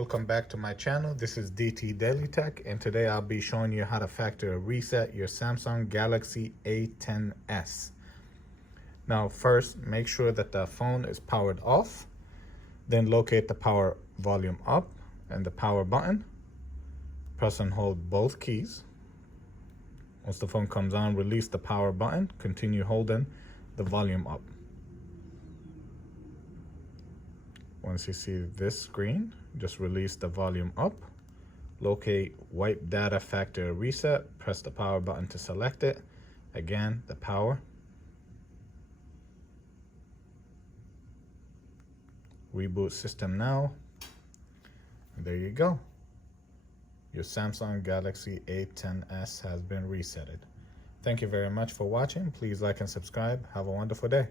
welcome back to my channel. This is DailyTech, and today I'll be showing you how to factory reset your Samsung Galaxy A10s. Now first, make sure that the phone is powered off, then locate the power volume up and the power button. Press and hold both keys. Once the phone comes on, release the power button, continue holding the volume up. Once you see this screen, just release the volume up. Locate Wipe Data Factory Reset. Press the power button to select it. Again, the power. Reboot system now. And there you go. Your Samsung Galaxy A10s has been resetted. Thank you very much for watching. Please like and subscribe. Have a wonderful day.